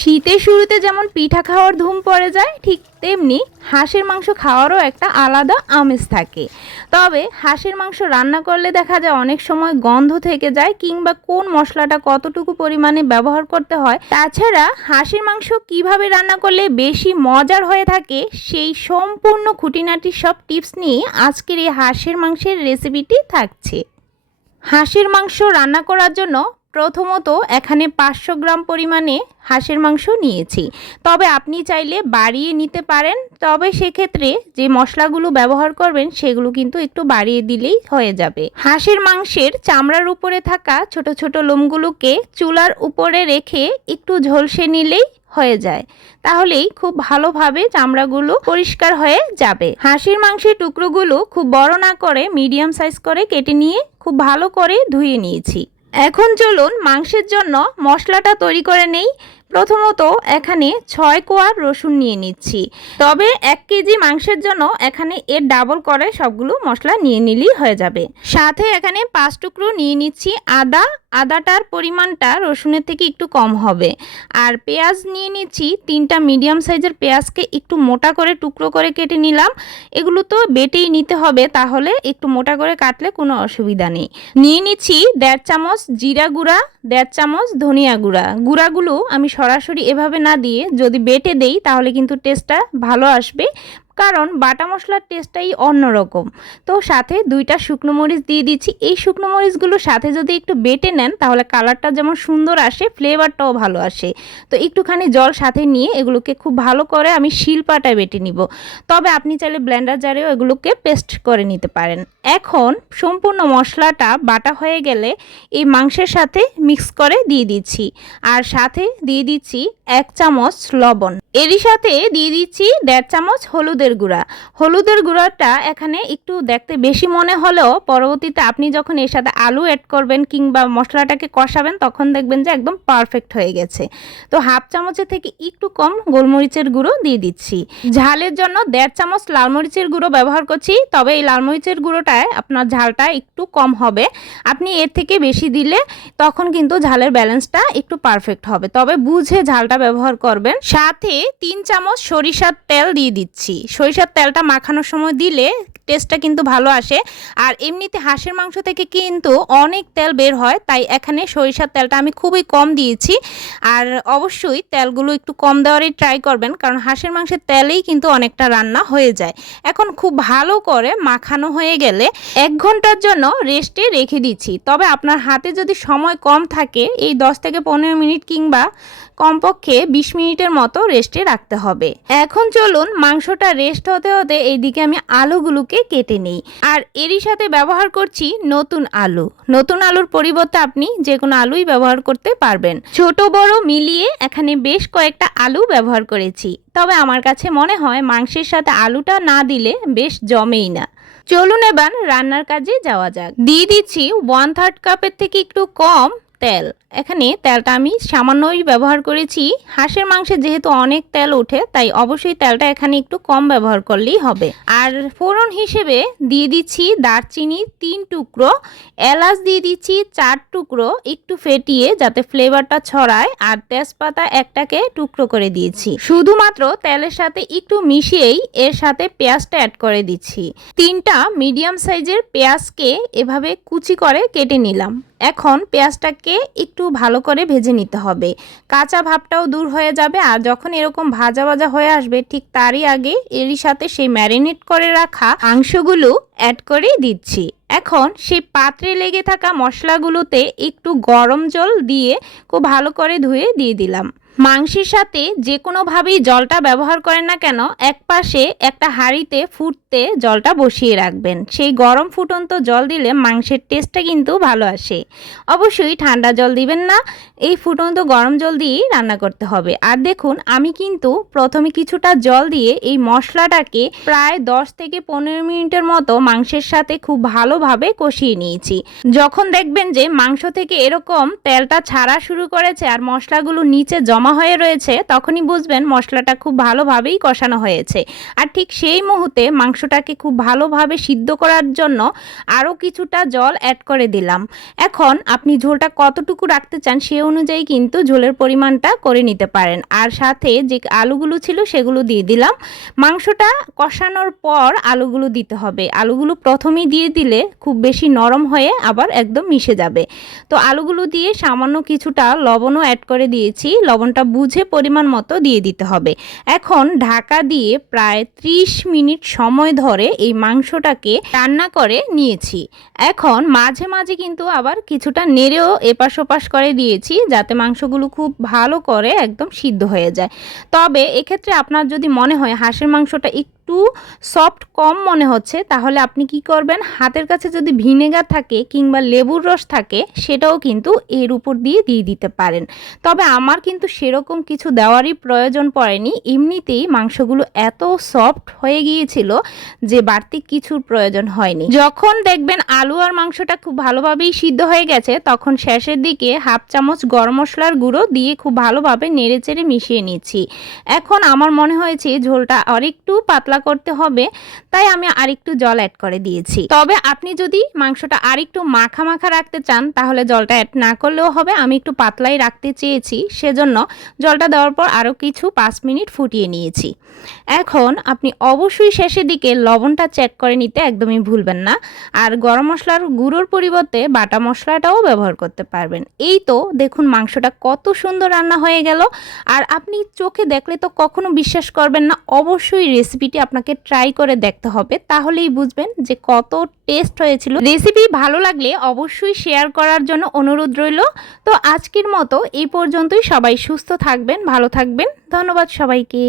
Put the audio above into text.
শীতের শুরুতে যেমন পিঠা খাওয়ার ধুম পড়ে যায়, ঠিক তেমনি হাঁসের মাংস খাওয়ারও একটা আলাদা আমেজ থাকে। তবে হাঁসের মাংস রান্না করলে দেখা যায় অনেক সময় গন্ধ থেকে যায় কিংবা কোন মশলাটা কতটুকু পরিমাণে ব্যবহার করতে হয়। তাছাড়া হাঁসের মাংস কীভাবে রান্না করলে বেশি মজার হয়ে থাকে, সেই সম্পূর্ণ খুঁটিনাটি সব টিপস নিয়ে আজকের এই হাঁসের মাংসের রেসিপিটি থাকছে। হাঁসের মাংস রান্না করার জন্য প্রথমত এখানে পাঁচশো গ্রাম পরিমাণে হাঁসের মাংস নিয়েছি। তবে আপনি চাইলে বাড়িয়ে নিতে পারেন, তবে সেক্ষেত্রে যে মশলাগুলো ব্যবহার করবেন সেগুলো কিন্তু একটু বাড়িয়ে দিলেই হয়ে যাবে। হাঁসের মাংসের চামড়ার উপরে থাকা ছোট ছোট লোমগুলোকে চুলার উপরে রেখে একটু ঝলসে নিলেই হয়ে যায়। তাহলেই খুব ভালোভাবে চামড়াগুলো পরিষ্কার হয়ে যাবে। হাঁসের মাংসের টুকরোগুলো খুব বড় না করে মিডিয়াম সাইজ করে কেটে নিয়ে খুব ভালো করে ধুয়ে নিয়েছি। এখন চলুন মাংসের জন্য মশলাটা তৈরি করে নেই। প্রথমত এখানে ছয় কোয়ার রসুন নিয়ে নিচ্ছি। তবে এক কেজি মাংসের জন্য এখানে এর ডাবল করে সবগুলো মশলা নিয়ে নিলেই হয়ে যাবে। সাথে এখানে পাঁচ টুকরো নিয়ে নিচ্ছি আদা। আদাটার পরিমাণটা রসুনের থেকে একটু কম হবে। আর পেঁয়াজ নিয়ে নিচ্ছি তিনটা মিডিয়াম সাইজের পেঁয়াজকে একটু মোটা করে টুকরো করে কেটে নিলাম। এগুলো তো বেটেই নিতে হবে, তাহলে একটু মোটা করে কাটলে কোনো অসুবিধা নেই। নিয়ে নিচ্ছি দেড় চামচ জিরা গুঁড়া, দেড় চামচ ধনিয়া গুঁড়া। গুঁড়াগুলো আমি সরাসরি এভাবে না দিয়ে যদি বেটে দেই তাহলে কিন্তু টেস্টটা ভালো আসবে। কারণ বাটা মশলার টেস্টটাই অন্যরকম। তো সাথে দুইটা শুকনো মরিচ দিয়ে দিচ্ছি। এই শুকনো মরিচগুলো সাথে যদি একটু বেটে নেন, তাহলে কালারটা যেমন সুন্দর আসে ফ্লেভারটাও ভালো আসে। তো একটুখানি জল সাথে নিয়ে এগুলোকে খুব ভালো করে আমি শিলপাটায় বেটে নিব। তবে আপনি চাইলে ব্লেন্ডার জারেও এগুলোকে পেস্ট করে নিতে পারেন। এখন সম্পূর্ণ মশলাটা বাটা হয়ে গেলে এই মাংসের সাথে মিক্স করে দিয়ে দিচ্ছি। আর সাথে দিয়ে দিচ্ছি এক চামচ লবণ। এরই সাথে দিয়ে দিচ্ছি দেড় চামচ হলুদের গুঁড়া। হলুদের গুঁড়াটা এখানে একটু দেখতে বেশি মনে হলেও পরবর্তীতে আপনি যখন এর সাথে আলু অ্যাড করবেন কিংবা মশলাটাকে কষাবেন, তখন দেখবেন যে একদম পারফেক্ট হয়ে গেছে। তো হাফ চামচের থেকে একটু কম গোলমরিচের গুঁড়ো দিয়ে দিচ্ছি। ঝালের জন্য দেড় চামচ লাল মরিচের গুঁড়ো ব্যবহার করছি, তবে এই লাল মরিচের গুঁড়োটায় আপনার ঝালটা একটু কম হবে। আপনি এর থেকে বেশি দিলে তখন কিন্তু ঝালের ব্যালেন্সটা একটু পারফেক্ট হবে। তবে বুঝে ঝালটা ব্যবহার করবেন। সাথে তিন চামচ সরিষার তেল দিয়ে দিচ্ছি। সরিষার তেলটা মাখানোর সময় দিলে টেস্টটা কিন্তু ভালো আসে। আর এমনিতে হাঁসের মাংস থেকে কিন্তু অনেক তেল বের হয়, তাই এখানে সরিষার তেলটা আমি খুবই কম দিয়েছি। আর অবশ্যই তেলগুলো একটু কম দেওয়ারই ট্রাই করবেন, কারণ হাঁসের মাংসের তেলেই কিন্তু অনেকটা রান্না হয়ে যায়। এখন খুব ভালো করে মাখানো হয়ে গেলে এক ঘণ্টার জন্য রেস্টে রেখে দিচ্ছি। তবে আপনার হাতে যদি সময় কম থাকে, এই দশ থেকে পনেরো মিনিট কিংবা কমপক্ষে বিশ মিনিটের মতো রেস্টে রাখতে হবে। এখন চলুন মাংসটা রেস্ট হতে হতে এইদিকে আমি আলুগুলোকে কেটে নিই। আর এরই সাথে ব্যবহার করছি নতুন আলু। নতুন আলুর পরিবর্তে আপনি যে কোনো আলুই ব্যবহার করতে পারবেন। ছোট, বড় মিলিয়ে এখানে বেশ কয়েকটা আলু ব্যবহার করেছি। তবে আমার কাছে মনে হয় মাংসের সাথে আলুটা না দিলে বেশ জমেই না। চলুন এবার রান্নার কাজে যাওয়া যাক। দিয়ে দিচ্ছি ওয়ান থার্ড কাপের থেকে একটু কম তেল। এখানে তেলটা আমি সামান্যই ব্যবহার করেছি। হাঁসের মাংসে যেহেতু অনেক তেল ওঠে, তাই অবশ্যই তেলটা এখানে একটু কম ব্যবহার করলেই হবে। আর ফোড়ন হিসেবে দিয়ে দিচ্ছি দারচিনি তিন টুকরো, এলাচ দিয়ে দিচ্ছি চার টুকরো একটু ফেটিয়ে যাতে ফ্লেভারটা ছড়ায়, আর তেজপাতা একটাকে টুকরো করে দিয়েছি। শুধুমাত্র তেলের সাথে একটু মিশিয়েই এর সাথে পেঁয়াজটা অ্যাড করে দিচ্ছি। তিনটা মিডিয়াম সাইজের পেঁয়াজকে এভাবে কুচি করে কেটে নিলাম। এখন পেঁয়াজটাকে একটু ভালো করে ভেজে নিতে হবে। কাঁচা ভাবটাও দূর হয়ে যাবে আর যখন এরকম ভাজা ভাজা হয়ে আসবে, ঠিক তারই আগে এরই সাথে সেই ম্যারিনেট করে রাখা মাংসগুলো অ্যাড করে দিচ্ছি। এখন সেই পাত্রে লেগে থাকা মশলাগুলোতে একটু গরম জল দিয়ে খুব ভালো করে ধুয়ে দিয়ে দিলাম। মাংসের সাথে যে কোনোভাবেই জলটা ব্যবহার করেন না কেন, এক পাশে একটা হাঁড়িতে ফুটতে জলটা বসিয়ে রাখবেন। সেই গরম ফুটন্ত জল দিলে মাংসের টেস্টটা কিন্তু ভালো আসে। অবশ্যই ঠান্ডা জল দিবেন না, এই ফুটন্ত গরম জল দিয়েই রান্না করতে হবে। আর দেখুন, আমি কিন্তু প্রথমে কিছুটা জল দিয়ে এই মশলাটাকে প্রায় দশ থেকে পনেরো মিনিটের মতো মাংসের সাথে খুব ভালোভাবে কষিয়ে নিয়েছি। যখন দেখবেন যে মাংস থেকে এরকম তেলটা ছাড়া শুরু করেছে আর মশলাগুলো নিচে জমা হয়ে রয়েছে, তখনই বুঝবেন মশলাটা খুব ভালোভাবেই কষানো হয়েছে। আর ঠিক সেই মুহূর্তে মাংসটাকে খুব ভালোভাবে সিদ্ধ করার জন্য আরও কিছুটা জল অ্যাড করে দিলাম। এখন আপনি ঝোলটা কতটুকু রাখতে চান সে অনুযায়ী কিন্তু ঝোলের পরিমাণটা করে নিতে পারেন। আর সাথে যে আলুগুলো ছিল সেগুলো দিয়ে দিলাম। মাংসটা কষানোর পর আলুগুলো দিতে হবে। আলুগুলো প্রথমেই দিয়ে দিলে খুব বেশি নরম হয়ে আবার একদম মিশে যাবে। তো আলুগুলো দিয়ে সামান্য কিছুটা লবণও অ্যাড করে দিয়েছি। লবণটা বুঝে পরিমাণ মতো দিয়ে দিতে হবে। এখন ঢাকা দিয়ে প্রায় 30 মিনিট সময় ধরে এই মাংসটাকে রান্না করে নিয়েছি। এখন মাঝে মাঝে কিন্তু আবার কিছুটা নেড়েও এপাশ ওপাশ করে দিয়েছি যাতে মাংসগুলো খুব ভালো করে একদম সিদ্ধ হয়ে যায়। তবে এক্ষেত্রে আপনার যদি মনে হয় হাঁসের মাংসটা একটু সফট কম মনে হচ্ছে, তাহলে আপনি কি করবেন? হাতের কাছে যদি ভিনেগার থাকে কিংবা লেবুর রস থাকে, সেটাও কিন্তু এর উপর দিয়ে দিয়ে দিতে পারেন। তবে আমার কিন্তু সেরকম কিছু দেওয়ারই প্রয়োজন পড়েনি। এমনিতেই মাংসগুলো এত সফট হয়ে গিয়েছিল যে বাড়তি কিছুর প্রয়োজন হয়নি। যখন দেখবেন আলু আর মাংসটা খুব ভালোভাবেই সিদ্ধ হয়ে গেছে, তখন শেষের দিকে হাফ চামচ গরম মশলার গুঁড়ো দিয়ে খুব ভালোভাবে নেড়েচেড়ে মিশিয়ে নিচ্ছি। এখন আমার মনে হয়েছে ঝোলটা আরেকটু পাতলা করতে হবে, তাই আমি আরেকটু জল অ্যাড করে দিয়েছি। তবে আপনি যদি মাংসটা আরেকটু মাখা মাখা রাখতে চান, তাহলে জলটা অ্যাড না করলেও হবে। আমি একটু পাতলাই রাখতে চেয়েছি, সেজন্য জলটা দেওয়ার পর আরও কিছু পাঁচ মিনিট ফুটিয়ে নিয়েছি। এখন আপনি অবশ্যই শেষের দিকে লবণটা চেক করে নিতে একদমই ভুলবেন না। আর গরম মশলার গুঁড়োর পরিবর্তে বাটা মশলাটাও ব্যবহার করতে পারবেন। এই তো দেখুন মাংসটা কত সুন্দর রান্না হয়ে গেল। আর আপনি চোখে দেখলে তো কখনো বিশ্বাস করবেন না, অবশ্যই রেসিপিটি আপনাকে ট্রাই করে দেখতে হবে, তাহলেই বুঝবেন যে কত টেস্ট হয়েছিল। রেসিপি ভালো লাগলে অবশ্যই শেয়ার করার জন্য অনুরোধ রইল। তো আজকের মতো এই পর্যন্তই, সবাই সুস্থ থাকবেন, ভালো থাকবেন, ধন্যবাদ সবাইকে।